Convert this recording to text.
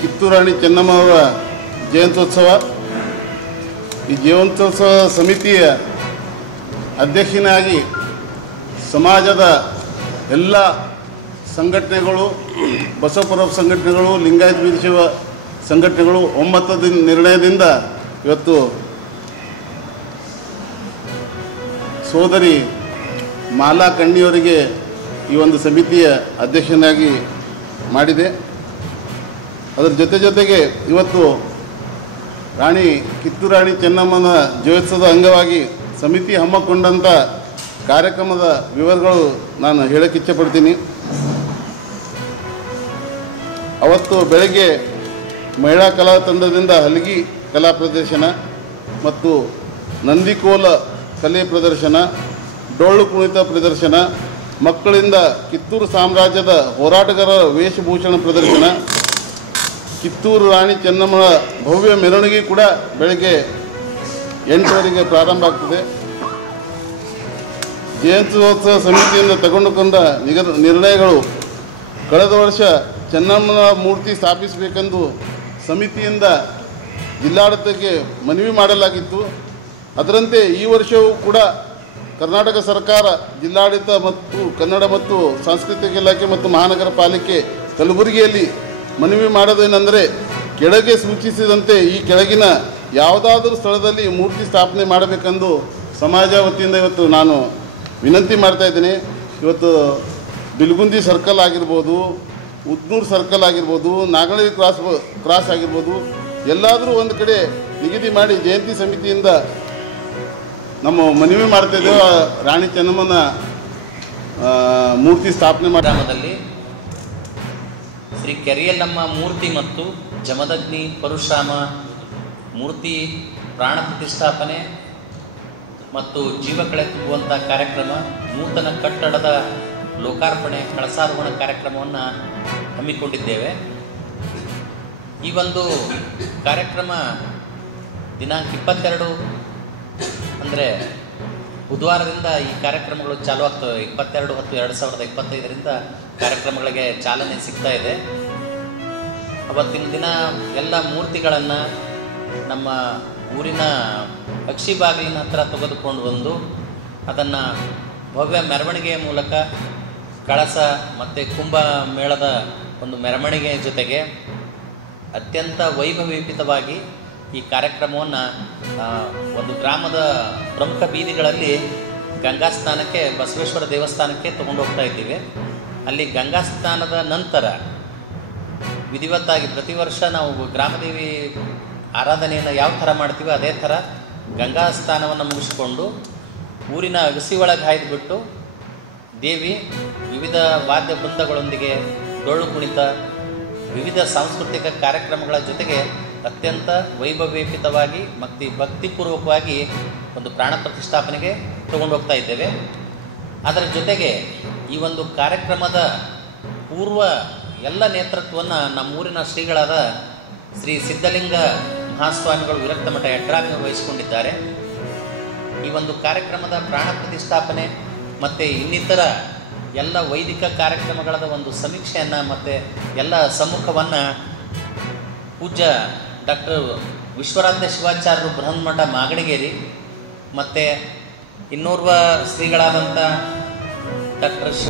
ಕಿತ್ತೂರು ರಾಣಿ ಚೆನ್ನಮ್ಮ ಅವರ ಜಯಂತ್ಯೋತ್ಸವ. ಈ ಜಯಂತ್ಯೋತ್ಸವ ಸಮಿತಿಯ ಅಧ್ಯಕ್ಷನಾಗಿ ಸಮಾಜದ ಎಲ್ಲ ಸಂಘಟನೆಗಳು, ಬಸವಪರ ಸಂಘಟನೆಗಳು, ಲಿಂಗಾಯತ ವೀರಶೈವ ಸಂಘಟನೆಗಳು ಒಮ್ಮತದ ನಿರ್ಣಯದಿಂದ ಇವತ್ತು ಸೋದರಿ ಮಾಲಾ ಕಣ್ಣಿಯವರಿಗೆ ಈ ಒಂದು ಸಮಿತಿಯ ಅಧ್ಯಕ್ಷನಾಗಿ ಮಾಡಿದೆ. ಅದರ ಜೊತೆಗೆ ಇವತ್ತು ಕಿತ್ತೂರು ರಾಣಿ ಚೆನ್ನಮ್ಮನ ಜಯೋತ್ಸವದ ಅಂಗವಾಗಿ ಸಮಿತಿ ಹಮ್ಮಿಕೊಂಡಂಥ ಕಾರ್ಯಕ್ರಮದ ವಿವರಗಳು ನಾನು ಹೇಳಕ್ಕೆ ಇಚ್ಛೆಪಡ್ತೀನಿ. ಅವತ್ತು ಬೆಳಗ್ಗೆ ಮಹಿಳಾ ಕಲಾ ತಂಡದಿಂದ ಹಲಗಿ ಕಲಾ ಪ್ರದರ್ಶನ ಮತ್ತು ನಂದಿಕೋಲ ಕಲೆ ಪ್ರದರ್ಶನ, ಡೊಳ್ಳು ಕುಣಿತ ಪ್ರದರ್ಶನ, ಮಕ್ಕಳಿಂದ ಕಿತ್ತೂರು ಸಾಮ್ರಾಜ್ಯದ ಹೋರಾಟಗಾರರ ವೇಷಭೂಷಣ ಪ್ರದರ್ಶನ, ಕಿತ್ತೂರು ರಾಣಿ ಚೆನ್ನಮ್ಮನ ಭವ್ಯ ಮೆರವಣಿಗೆ ಕೂಡ ಬೆಳಗ್ಗೆ 8 ಪ್ರಾರಂಭ ಆಗ್ತದೆ. ಜಯಂತ್ಯೋತ್ಸವ ಸಮಿತಿಯಿಂದ ತೆಗೆದುಕೊಂಡ ನಿರ್ಣಯಗಳು: ಕಳೆದ ವರ್ಷ ಚೆನ್ನಮ್ಮನ ಮೂರ್ತಿ ಸ್ಥಾಪಿಸಬೇಕೆಂದು ಸಮಿತಿಯಿಂದ ಜಿಲ್ಲಾಡಳಿತಕ್ಕೆ ಮನವಿ ಮಾಡಲಾಗಿತ್ತು. ಅದರಂತೆ ಈ ವರ್ಷವೂ ಕೂಡ ಕರ್ನಾಟಕ ಸರ್ಕಾರ, ಜಿಲ್ಲಾಡಳಿತ ಮತ್ತು ಕನ್ನಡ ಮತ್ತು ಸಾಂಸ್ಕೃತಿಕ ಇಲಾಖೆ ಮತ್ತು ಮಹಾನಗರ ಪಾಲಿಕೆ ಕಲಬುರಗಿಯಲ್ಲಿ ಮನವಿ ಮಾಡೋದೇನೆಂದರೆ, ಕೆಳಗೆ ಸೂಚಿಸಿದಂತೆ ಈ ಕೆಳಗಿನ ಯಾವುದಾದ್ರೂ ಸ್ಥಳದಲ್ಲಿ ಮೂರ್ತಿ ಸ್ಥಾಪನೆ ಮಾಡಬೇಕೆಂದು ಸಮಾಜ ವತಿಯಿಂದ ಇವತ್ತು ನಾನು ವಿನಂತಿ ಮಾಡ್ತಾಯಿದ್ದೀನಿ. ಇವತ್ತು ಬಿಲ್ಗುಂದಿ ಸರ್ಕಲ್ ಆಗಿರ್ಬೋದು, ಉದ್ನೂರು ಸರ್ಕಲ್ ಆಗಿರ್ಬೋದು, ನಾಗಳಿ ಕ್ರಾಸ್ ಆಗಿರ್ಬೋದು, ಎಲ್ಲಾದರೂ ಒಂದು ಕಡೆ ನಿಗದಿ ಮಾಡಿ ಜಯಂತಿ ಸಮಿತಿಯಿಂದ ನಮ್ಮ ಮನವಿ ಮಾಡ್ತಾಯಿದ್ದೇವೆ. ರಾಣಿ ಚೆನ್ನಮ್ಮನ ಮೂರ್ತಿ ಸ್ಥಾಪನೆ ಗ್ರಾಮದಲ್ಲಿ ಶ್ರೀ ಕೆರೆಯಲ್ಲಮ್ಮ ಮೂರ್ತಿ ಮತ್ತು ಜಮದಗ್ನಿ ಪರಶುರಾಮ ಮೂರ್ತಿ ಪ್ರಾಣ ಪ್ರತಿಷ್ಠಾಪನೆ ಮತ್ತು ಜೀವ ಕಳೆದುವಂಥ ಕಾರ್ಯಕ್ರಮ, ನೂತನ ಕಟ್ಟಡದ ಲೋಕಾರ್ಪಣೆ, ಕಳಸಾರೋಹಣ ಕಾರ್ಯಕ್ರಮವನ್ನು ಹಮ್ಮಿಕೊಂಡಿದ್ದೇವೆ. ಈ ಒಂದು ಕಾರ್ಯಕ್ರಮ ದಿನಾಂಕ 22 ಅಂದರೆ ಬುಧವಾರದಿಂದ ಈ ಕಾರ್ಯಕ್ರಮಗಳು ಚಾಲು ಆಗ್ತವೆ. 22/10/2025 ಕಾರ್ಯಕ್ರಮಗಳಿಗೆ ಚಾಲನೆ ಸಿಗ್ತಾ ಇದೆ. ಅವತ್ತಿನ ದಿನ ಎಲ್ಲ ಮೂರ್ತಿಗಳನ್ನು ನಮ್ಮ ಊರಿನ ಅಕ್ಷಿ ಬಾಗಿಲಿನ ಹತ್ರ ತೆಗೆದುಕೊಂಡು ಬಂದು ಅದನ್ನು ಭವ್ಯ ಮೆರವಣಿಗೆಯ ಮೂಲಕ ಕಳಸ ಮತ್ತು ಕುಂಭ ಮೇಳದ ಒಂದು ಮೆರವಣಿಗೆಯ ಜೊತೆಗೆ ಅತ್ಯಂತ ವೈಭವೀಪಿತವಾಗಿ ಈ ಕಾರ್ಯಕ್ರಮವನ್ನು ಒಂದು ಗ್ರಾಮದ ಪ್ರಮುಖ ಬೀದಿಗಳಲ್ಲಿ ಗಂಗಾ ಸ್ನಾನಕ್ಕೆ, ಬಸವೇಶ್ವರ ದೇವಸ್ಥಾನಕ್ಕೆ ತಗೊಂಡು ಹೋಗ್ತಾ ಇದ್ದೀವಿ. ಅಲ್ಲಿ ಗಂಗಾ ಸ್ನಾನದ ನಂತರ ವಿಧಿವತ್ತಾಗಿ ಪ್ರತಿ ವರ್ಷ ನಾವು ಗ್ರಾಮದೇವಿ ಆರಾಧನೆಯನ್ನು ಯಾವ ಥರ ಮಾಡ್ತೀವಿ ಅದೇ ಥರ ಗಂಗಾ ಸ್ನಾನವನ್ನು ಮುಗಿಸಿಕೊಂಡು ಊರಿನ ಅಗಸಿ ಒಳಗೆ ಹಾಯ್ದುಬಿಟ್ಟು ದೇವಿ ವಿವಿಧ ವಾದ್ಯ ಬೃಂದಗಳೊಂದಿಗೆ ಡೊಳ್ಳು ಕುಣಿತ, ವಿವಿಧ ಸಾಂಸ್ಕೃತಿಕ ಕಾರ್ಯಕ್ರಮಗಳ ಜೊತೆಗೆ ಅತ್ಯಂತ ವೈಭವೀಪಿತವಾಗಿ ಮತ್ತು ಭಕ್ತಿಪೂರ್ವಕವಾಗಿ ಒಂದು ಪ್ರಾಣ ಪ್ರತಿಷ್ಠಾಪನೆಗೆ ತಗೊಂಡು ಹೋಗ್ತಾ ಇದ್ದೇವೆ. ಅದರ ಜೊತೆಗೆ ಈ ಒಂದು ಕಾರ್ಯಕ್ರಮದ ಪೂರ್ವ ಎಲ್ಲ ನೇತೃತ್ವವನ್ನು ನಮ್ಮೂರಿನ ಶ್ರೀಗಳಾದ ಶ್ರೀ ಸಿದ್ಧಲಿಂಗ ಮಹಾಸ್ವಾಮಿಗಳು ವಿರಕ್ತ ಮಠ ಯಡ್ರಾಮಿಯವರು ವಹಿಸಿಕೊಂಡಿದ್ದಾರೆ. ಈ ಒಂದು ಕಾರ್ಯಕ್ರಮದ ಪ್ರಾಣ ಪ್ರತಿಷ್ಠಾಪನೆ ಮತ್ತು ಇನ್ನಿತರ ಎಲ್ಲ ವೈದಿಕ ಕಾರ್ಯಕ್ರಮಗಳ ಒಂದು ಸಮೀಕ್ಷೆಯನ್ನು ಮತ್ತು ಎಲ್ಲ ಸಮ್ಮುಖವನ್ನು ಪೂಜ್ಯ ಡಾಕ್ಟರ್ ವಿಶ್ವರಾಧ್ಯ ಶಿವಾಚಾರ್ಯರು ಬೃಹನ್ಮಠ ಮಾಗಡಿಗೇರಿ ಮತ್ತು ಇನ್ನೋರ್ವ ಶ್ರೀಗಳಾದಂಥ ಡಾಕ್ಟರ್